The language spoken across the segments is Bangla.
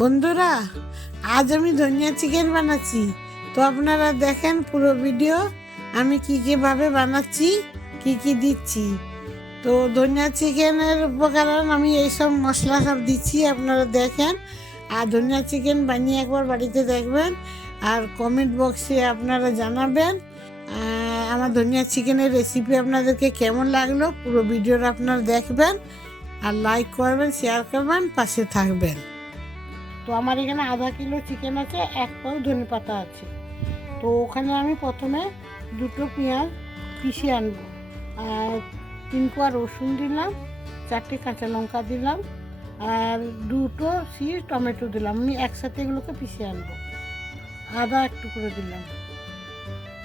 বন্ধুরা, আজ আমি ধনিয়া চিকেন বানাচ্ছি। তো আপনারা দেখেন পুরো ভিডিও, আমি কীভাবে বানাচ্ছি, কি দিচ্ছি। তো ধনিয়া চিকেনের উপকরণ আমি এইসব মশলা সব দিচ্ছি, আপনারা দেখেন। আর ধনিয়া চিকেন বানিয়ে একবার বাড়িতে দেখবেন, আর কমেন্ট বক্সে আপনারা জানাবেন আমার ধনিয়া চিকেনের রেসিপি আপনাদেরকে কেমন লাগলো। পুরো ভিডিওটা আপনারা দেখবেন, আর লাইক করবেন, শেয়ার করবেন, পাশে থাকবেন। তো আমার এখানে আধা কিলো চিকেন আছে, এক পাও ধনে পাতা আছে। তো ওখানে আমি প্রথমে দুটো পেঁয়াজ পিষে আনবো, আর 3 কোয়া রসুন দিলাম, 4টে কাঁচা লঙ্কা দিলাম, আর 2টো শির টমেটো দিলাম। আমি একসাথে এগুলোকে পিষে আনবো। আদা একটু করে দিলাম।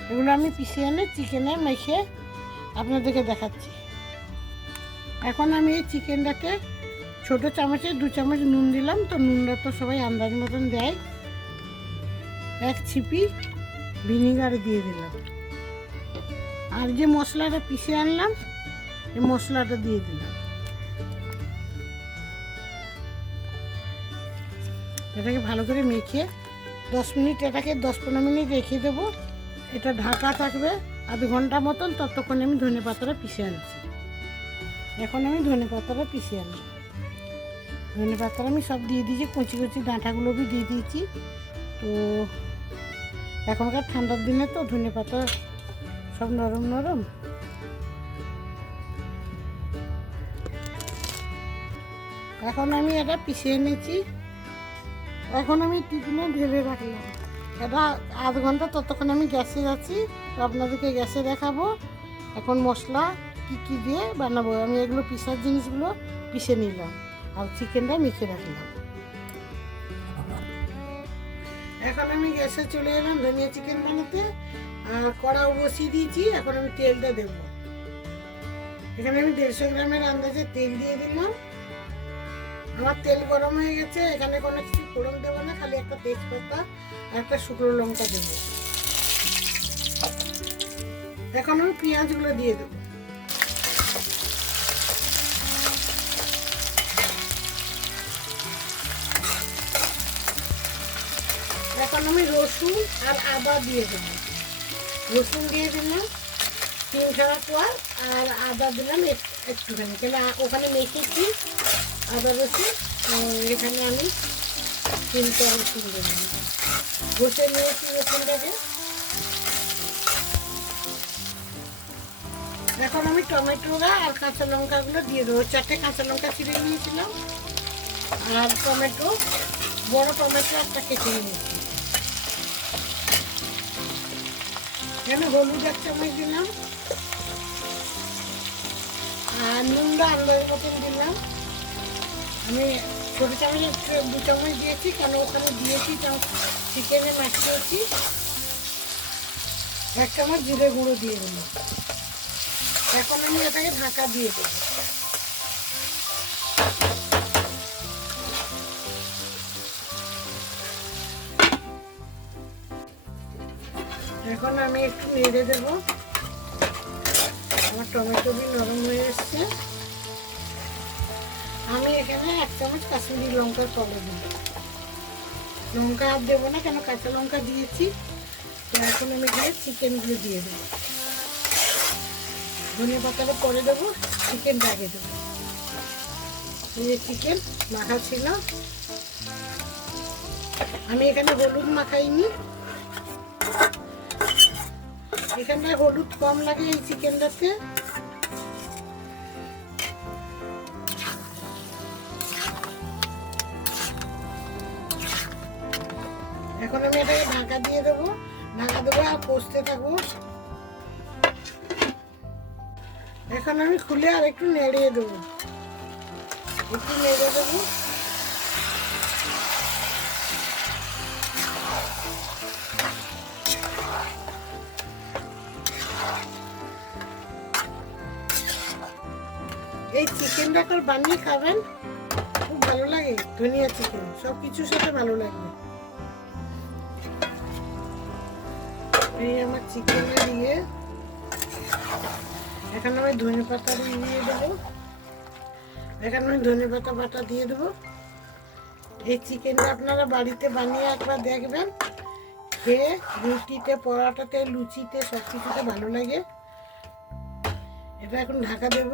এগুলো আমি পিষে এনে চিকেনে মেখে আপনাদেরকে দেখাচ্ছি। এখন আমি এই চিকেনটাকে ছোটো চামচে 2 চামচ নুন দিলাম। তো নুনটা তো সবাই আন্দাজ মতন দেয়। 1 ছিপি ভিনিগার দিয়ে দিলাম, আর যে মশলাটা পিষে আনলাম এই মশলাটা দিয়ে দিলাম। এটাকে ভালো করে মেখে 10 মিনিট, এটাকে 10-15 মিনিট রেখে দেবো। এটা ঢাকা থাকবে আধ ঘন্টা মতন। ততক্ষণে আমি ধনে পাতাটা পিষে আনছি। এখন আমি ধনে পাতাটা পিষে আনলাম। ধনে পাতাটা আমি সব দিয়ে দিয়েছি, কচি কচি ডাঁটাগুলো भी দিয়ে দিয়েছি। তো এখনকার ঠান্ডার দিনে তো ধনে পাতা সব নরম নরম। এখন আমি এটা পিষে এনেছি। এখন আমি টিফিনে ঢেলে রাখলাম। এটা আধ ঘন্টা, ততক্ষণ আমি গ্যাসে যাচ্ছি। তো আপনাদেরকে গ্যাসে দেখাবো এখন মশলা কি দিয়ে বানাবো। আমি এগুলো পিষার জিনিসগুলো পিষে নিলাম, আর চিকেনটা মেখে রাখলাম। এখন আমি গ্যাসে চলে এলাম ধনিয়া চিকেন বানাতে, আর কড়াও বসিয়ে দিয়েছি। এখন আমি তেলটা দেবো। এখানে আমি 150 গ্রামের আন্দাজে তেল দিয়ে দিলাম। আমার তেল গরম হয়ে গেছে। এখানে কোনো কিছু ফোড়ন দেবো না, খালি একটা তেজপাতা আর একটা শুকনো লঙ্কা দেবো। এখন আমি পেঁয়াজগুলো দিয়ে দেবো। এখন আমি রসুন আর আদা দিয়ে দেবো। রসুন দিয়ে দিলাম 3 কোয়া, আর আদা দিলাম একটুখানি, কেন ওখানে মেখেছি আদা রসুন। এখানে আমি 3 কোয়া রসুন দিলাম, ঘষে নিয়েছি রসুনটাকে। এখন আমি টমেটোরা আর কাঁচা লঙ্কাগুলো দিয়ে দেবো। 4টে কাঁচা লঙ্কা ছিঁড়ে নিয়েছিলাম, আর টমেটো, বড় টমেটো একটা কেটে নিয়েছি। এখানে হলুদ 1 চামচ দিলাম, আর নুনটা আন্দাজ মতন দিলাম। আমি ছোটো চামচে 2 চামচ দিয়েছি, কেন ওখানে দিয়েছি চিকেনে মাখিয়েছি। 1 চামচ জিরে গুঁড়ো দিয়ে দিলাম। এখন আমি এটাকে ঢাকা দিয়ে দেবো। এখন আমি একটু নেড়ে দেবো। আমার টমেটো भी নরম হয়ে এসছে। আমি এখানে 1 চামচ কাশ্মীরি লঙ্কার পাউডার দেবো। লঙ্কা আর দেবো না, কেন কাঁচা লঙ্কা দিয়েছি। তো এখন আমি এখানে চিকেনগুলো দিয়ে দেবো। ধনিয়া পাতাটা পরে দেবো, চিকেনটা আগে দেবো। এই যে চিকেন মাখা ছিল, আমি এখানে হলুদ মাখাইনি। এখানে হলুদ কম লাগে এই চিকেনটাতে। এখন আমি এটাকে ঢাকা দিয়ে দেবো। ঢাকা দেবো আর কষতে থাকবো। এখন আমি খুলে আর একটু নেড়িয়ে দেবো, একটু নেড়ে দেবো। এই চিকেনটা করে বানিয়ে খাবেন, খুব ভালো লাগে। ধনিয়া চিকেন সব কিছুর সাথে ভালো লাগবে। এই আমার চিকেনে দিয়ে এখানে আমি ধনে পাতা দিয়ে দেবো। এখানে আমি ধনে পাতা বাটা দিয়ে দেবো। এই চিকেনটা আপনারা বাড়িতে বানিয়ে একবার দেখবেন, খেয়ে রুটিতে, পরোটাতে, লুচিতে সব কিছুতে ভালো লাগে। এটা এখন ঢাকা দেব।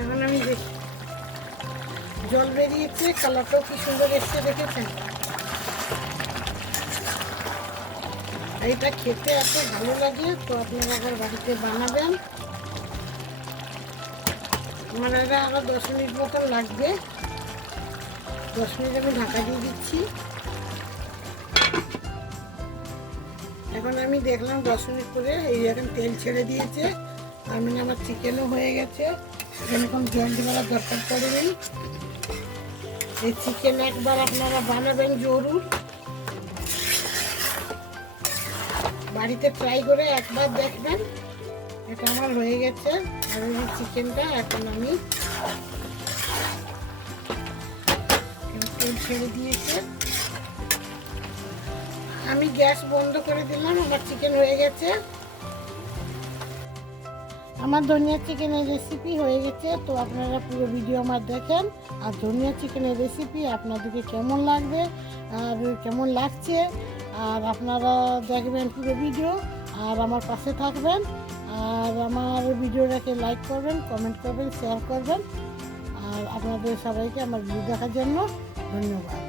এখন আমি দেখি, জল বেরিয়েছে, কালারটাও কি সুন্দর এসছে দেখেছেন। এটা খেতে এত ভালো লাগে, তো আপনারা আবার বাড়িতে বানাবেন। আমার এটা আরও 10 মিনিট মতন লাগবে। 10 মিনিট আমি ঢাকা দিয়ে দিচ্ছি। এখন আমি দেখলাম 10 মিনিট পরে এই এখন তেল ছেড়ে দিয়েছে, তার মানে আমার চিকেনও হয়ে গেছে। এরকম জল দেওয়ার দরকার পড়েনি। এই চিকেন একবার আপনারা বানাবেন জরুর, বাড়িতে ট্রাই করে একবার দেখবেন। এটা আমার হয়ে গেছে। আর এই চিকেনটা এখন আমি তেল ছেড়ে দিয়েছে, আমি গ্যাস বন্ধ করে দিলাম। আমার চিকেন হয়ে গেছে, আমার ধনিয়া চিকেনের রেসিপি হয়ে গেছে। তো আপনারা পুরো ভিডিও আমার দেখেন, আর ধনিয়া চিকেনের রেসিপি আপনাদেরকে কেমন লাগবে আর কেমন লাগছে, আর আপনারা দেখবেন পুরো ভিডিও, আর আমার পাশে থাকবেন, আর আমার ভিডিওটাকে লাইক করবেন, কমেন্ট করবেন, শেয়ার করবেন। আর আপনাদের সবাইকে আমার ভিডিও দেখার জন্য ধন্যবাদ।